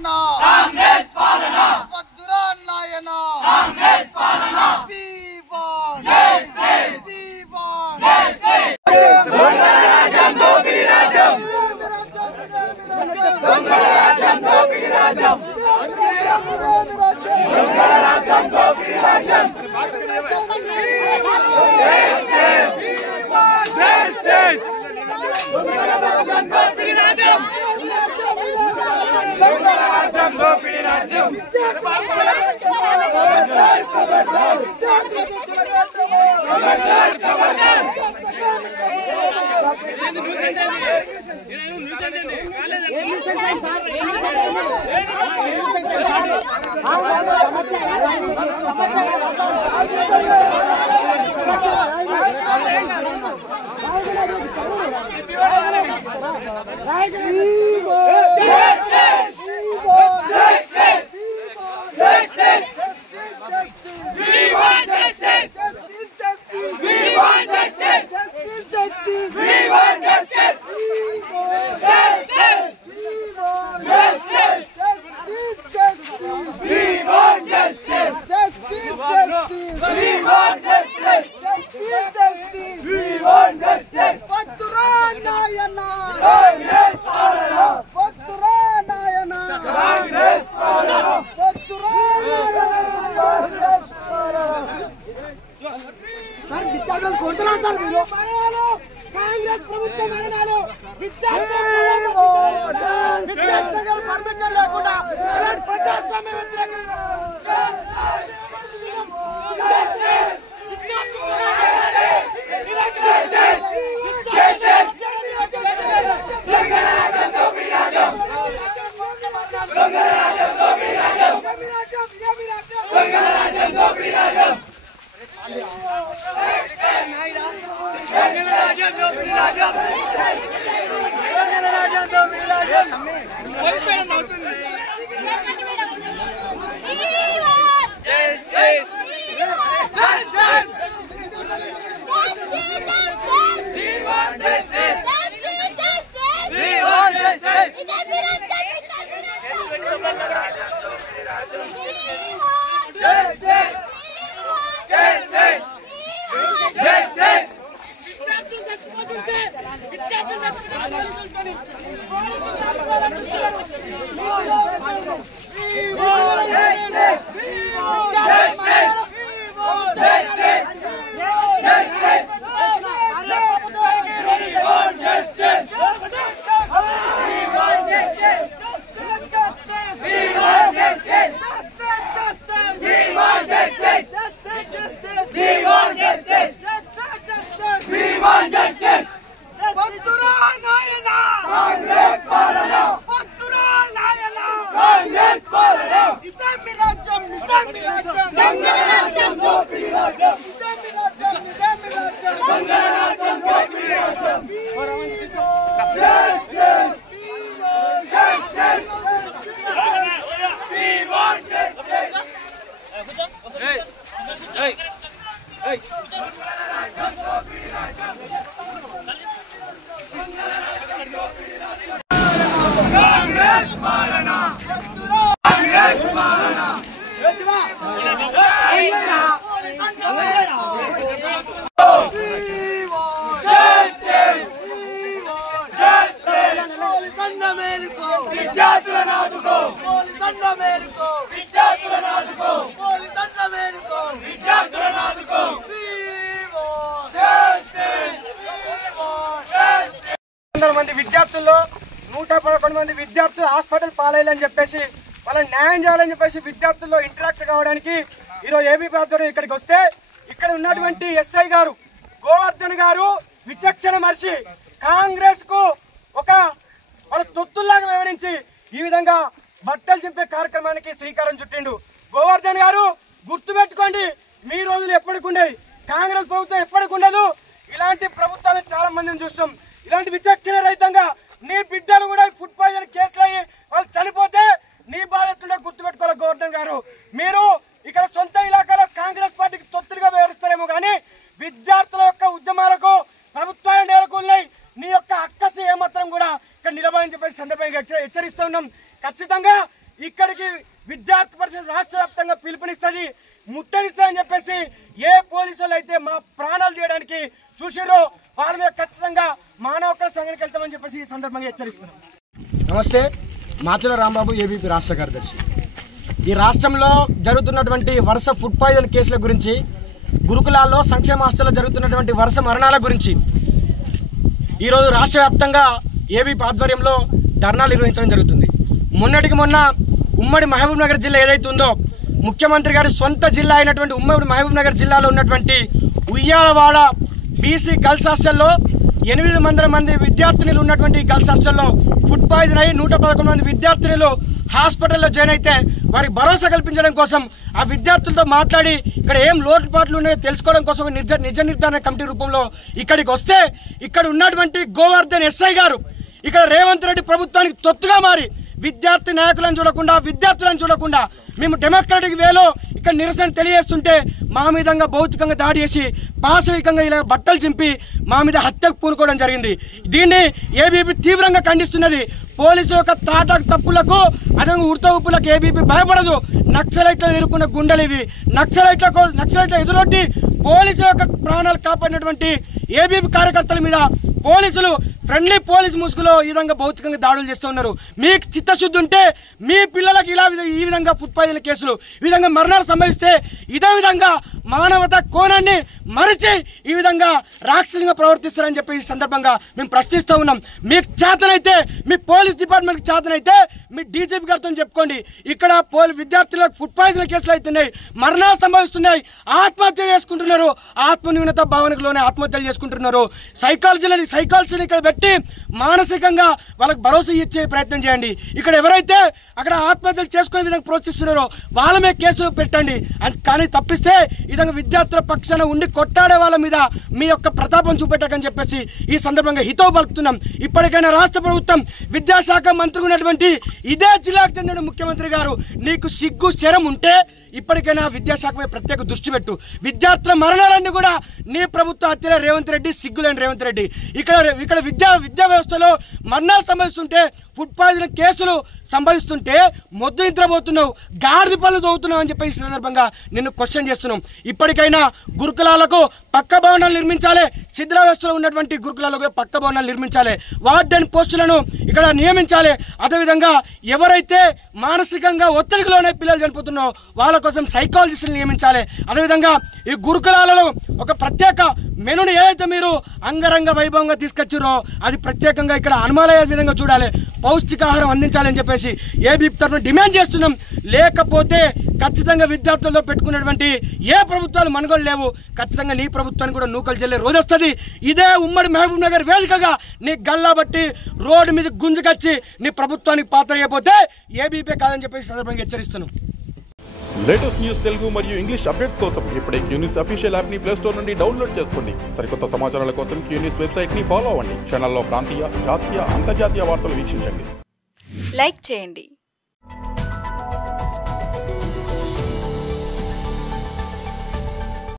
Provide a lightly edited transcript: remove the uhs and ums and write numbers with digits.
నాయనా కాంగ్రెస్ పాలన వద్దురా నాయనా కాంగ్రెస్ పాలన బీబాన్ జస్టిస్ బీబాన్ జస్టిస్ దొంగల రాజ్యం దోపిడీ రాజ్యం దొంగల రాజ్యం దోపిడీ రాజ్యం దొంగల రాజ్యం దోపిడీ రాజ్యం జస్టిస్ దొంగల రాజ్యం దోపిడీ రాజ్యం దొంగల రాజ్యం దోపిడీ రాజ్యం ఖబర్దార్ ఖబర్దార్ ఖబర్దార్ ఖబర్దార్ కాంగ్రెస్ ప్రభుత్వ మరణాలు విద్యార్థులకు పర్మిషన్ లేకుండా ప్రజాస్వామ్య మంది విద్యార్థుల్లో 111 మంది విద్యార్థులు హాస్పిటల్ పాలయ్యాలని చెప్పేసి వాళ్ళని న్యాయం చేయాలని చెప్పేసి విద్యార్థుల్లో ఇంటరాక్ట్ కావడానికి ఈరోజు ఏబీపీ ఆధ్వర్యంలో ఇక్కడికి వస్తే ఇక్కడ ఉన్నటువంటి ఎస్ఐ గారు గోవర్ధన్ గారు విచక్షణ మరిచి కాంగ్రెస్ కు ఒక వాళ్ళ తొత్తుల్లాగా వివరించి ఈ విధంగా బట్టలు చింపే కార్యక్రమానికి శ్రీకారం చుట్టిండు. గోవర్ధన్ గారు గుర్తుపెట్టుకోండి, మీ రోజులు ఎప్పటికి ఉండేవి, కాంగ్రెస్ ప్రభుత్వం ఎప్పటికి ఉండదు. ఇలాంటి ప్రభుత్వాలను చాలా మందిని చూస్తాం. ఇలాంటి విచక్షణ రహితంగా నీ బిడ్డలు కూడా ఫుడ్ పాయిజన్ కేసులు అయ్యి వాళ్ళు చనిపోతే నీ బాధ్యతగా గుర్తుపెట్టుకోవాలి గోవర్ధన్ గారు. మీరు ఇక్కడ సొంత ఇలాకాలో కాంగ్రెస్ పార్టీకి తొత్తులుగా వ్యవహరిస్తారేమో కానీ విద్యార్థుల యొక్క ఉద్యమాలకు ప్రభుత్వాలు నేర్కొన్నాయి. నీ యొక్క అక్కసి ఏమాత్రం కూడా ఇక్కడ నిలబడని చెప్పేసి సందర్భంగా హెచ్చరిస్తూ ఉన్నాం. ఖచ్చితంగా చేస్తురో వాళ్ళ మీద ఖచ్చితంగా మానవ హక్కుల సంఘానికి వెళ్తామని చెప్పేసి ఈ సందర్భంగా హెచ్చరిస్తున్నాం. నమస్తే, మాచుల రాంబాబు, ఏబీపీ రాష్ట్ర కార్యదర్శి. ఈ రాష్ట్రంలో జరుగుతున్నటువంటి వరుస ఫుడ్ పాయిజన్ కేసుల గురించి, గురుకులాల్లో సంక్షేమ హాస్టల్లో జరుగుతున్నటువంటి వరుస మరణాల గురించి ఈరోజు రాష్ట్ర వ్యాప్తంగా ఏబీపీ ఆధ్వర్యంలో ధర్నాలు నిర్వహించడం జరుగుతుంది. మొన్నటికి మొన్న ఉమ్మడి మహబూబ్ నగర్ జిల్లా ఏదైతే ఉందో, ముఖ్యమంత్రి గారి సొంత జిల్లా అయినటువంటి ఉమ్మడి మహబూబ్ నగర్ జిల్లాలో ఉన్నటువంటి ఉయ్యాలవాడ బీసీ గర్ల్స్ హాస్టల్లో 800 మంది విద్యార్థినులు ఉన్నటువంటి గర్ల్స్ హాస్టల్లో ఫుడ్ పాయిజన్ అయ్యి 111 మంది విద్యార్థినులు హాస్పిటల్లో జాయిన్ అయితే వారికి భరోసా కల్పించడం కోసం ఆ విద్యార్థులతో మాట్లాడి ఇక్కడ ఏం లోటుపాట్లు ఉన్నాయో తెలుసుకోవడం కోసం నిజ నిర్ధారణ కమిటీ రూపంలో ఇక్కడికి వస్తే, ఇక్కడ ఉన్నటువంటి గోవర్ధన్ ఎస్ఐ గారు ఇక్కడ రేవంత్ రెడ్డి ప్రభుత్వానికి తొత్తుగా మారి విద్యార్థి నాయకులను చూడకుండా, విద్యార్థులను చూడకుండా మేము డెమోక్రటిక్ వేలో ఇక్కడ నిరసన తెలియజేస్తుంటే మా మీదంగా భౌతికంగా దాడి చేసి పాశవికంగా ఇలా బట్టలు చింపి మా మీద హత్యకు పూనుకోవడం జరిగింది. దీన్ని ఏబీపీ తీవ్రంగా ఖండిస్తున్నది. పోలీసు యొక్క తాటాకు తప్పులకు అదే ఉడత ఉప్పులకు ఏబీపీ భయపడదు. నక్సలైట్లు ఎదుర్కొన్న గుండెలు ఇవి. నక్సలైట్ల ఎదురొడ్డి పోలీసుల యొక్క ప్రాణాలు కాపాడినటువంటి ఏబీపీ కార్యకర్తల మీద పోలీసులు ఫ్రెండ్లీ పోలీస్ ముసుగులో ఈ విధంగా భౌతికంగా దాడులు చేస్తున్నారు. మీకు చిత్తశుద్ధి ఉంటే మీ పిల్లలకు ఈ విధంగా ఫుడ్ పాయిజన్ కేసులు, ఈ విధంగా మరణాలు సంభవిస్తే ఇదే విధంగా మానవత కోణాన్ని మరిచి ఈ విధంగా రాక్షసంగా ప్రవర్తిస్తారని చెప్పి ఈ సందర్భంగా మేము ప్రశ్నిస్తూ ఉన్నాం. మీకు చేతనైతే, మీ పోలీస్ డిపార్ట్మెంట్కి చేతనైతే మీ డీజీపీ గారితో చెప్పుకోండి. ఇక్కడ విద్యార్థులకు ఫుడ్ పాయిజన్ కేసులు అవుతున్నాయి, మరణాలు సంభవిస్తున్నాయి, ఆత్మహత్య చేసుకుంటున్నారు, ఆత్మన్యూనత భావనకు లోనే ఆత్మహత్యలు చేసుకుంటున్నారు. సైకాలజీని ఇక్కడ పెట్టి మానసికంగా వాళ్ళకి భరోసా ఇచ్చే ప్రయత్నం చేయండి. ఇక్కడ ఎవరైతే అక్కడ ఆత్మహత్యలు చేసుకునే విధంగా ప్రోత్సహిస్తున్నారో వాళ్ళ మీద కేసులు పెట్టండి. కానీ తప్పిస్తే ఈ విధంగా విద్యార్థుల పక్షాన ఉండి కొట్టాడే వాళ్ళ మీద మీ యొక్క ప్రతాపం చూపెట్టకని చెప్పేసి ఈ సందర్భంగా హితవు పలుకుతున్నాం. ఇప్పటికైనా రాష్ట్ర ప్రభుత్వం విద్యాశాఖ మంత్రి ఉన్నటువంటి ఇదే జిల్లాకు చెందిన ముఖ్యమంత్రి గారు, నీకు సిగ్గు శరం ఉంటే ఇప్పటికైనా విద్యాశాఖ మీద ప్రత్యేక దృష్టి పెట్టు. విద్యార్థుల మరణాలన్నీ కూడా నీ ప్రభుత్వ హత్యలే రేవంత్ రెడ్డి, సిగ్గులేని రేవంత్ రెడ్డి. ఇక్కడ విద్యా వ్యవస్థలో మరణాలు సంభవిస్తుంటే, ఫుడ్ పాయిజన్ కేసులు సంభవిస్తుంటే మొద్దు నిద్రపోతున్నావు, గాడిద పనులు తోగుతున్నావు అని చెప్పి ఈ సందర్భంగా నిన్ను క్వశ్చన్ చేస్తున్నాం. ఇప్పటికైనా గురుకులాలకు పక్క భవనాలు నిర్మించాలి, శిథిల వ్యవస్థలో ఉన్నటువంటి గురుకులాలకు పక్క భవనాలు నిర్మించాలి, వార్డెన్ పోస్టులను ఇక్కడ నియమించాలి. అదేవిధంగా ఎవరైతే మానసికంగా ఒత్తిడికి లోనే పిల్లలు చనిపోతున్నారో వాళ్ళ కోసం సైకాలజిస్టులు నియమించాలి. అదేవిధంగా ఈ గురుకులాలలో ఒక ప్రత్యేక మెనుని ఏదైతే మీరు అంగరంగ వైభవంగా తీసుకొచ్చారో అది ప్రత్యేకంగా ఇక్కడ అనుమానయ్యే విధంగా చూడాలి, పౌష్టికాహారం అందించాలని చెప్పేసి ఏబీపీ తరఫున డిమాండ్ చేస్తున్నాం. లేకపోతే ఖచ్చితంగా విద్యార్థుల్లో పెట్టుకున్నటువంటి ఏ ప్రభుత్వాలు మనుగోలు లేవు. ఖచ్చితంగా నీ ప్రభుత్వాన్ని కూడా నూకలు చెల్లే రోజు వస్తుంది. ఇదే ఉమ్మడి మహబూబ్ నగర్ వేదికగా నీ గల్లా బట్టి రోడ్డు మీద గుంజుకొచ్చి నీ ప్రభుత్వానికి పాత్ర అయిపోతే ఏబీపీ కాదని చెప్పేసి సందర్భంగా హెచ్చరిస్తున్నాం. లేటెస్ట్ న్యూస్ తెలుగు మరియు ఇంగ్లీష్ అప్డేట్స్ కోసం ఇప్పుడే క్యూన్యూస్ అఫీషియల్ యాప్ ని ప్లే స్టోర్ నుండి డౌన్లోడ్ చేసుకోండి. సరికొత్త సమాచారాల కోసం క్యూన్యూస్ వెబ్సైట్ ని ఫాలో అవ్వండి. ఛానల్లో ప్రాంతీయ, జాతీయ, అంతర్జాతీయ వార్తలు వీక్షించండి. లైక్ చేయండి.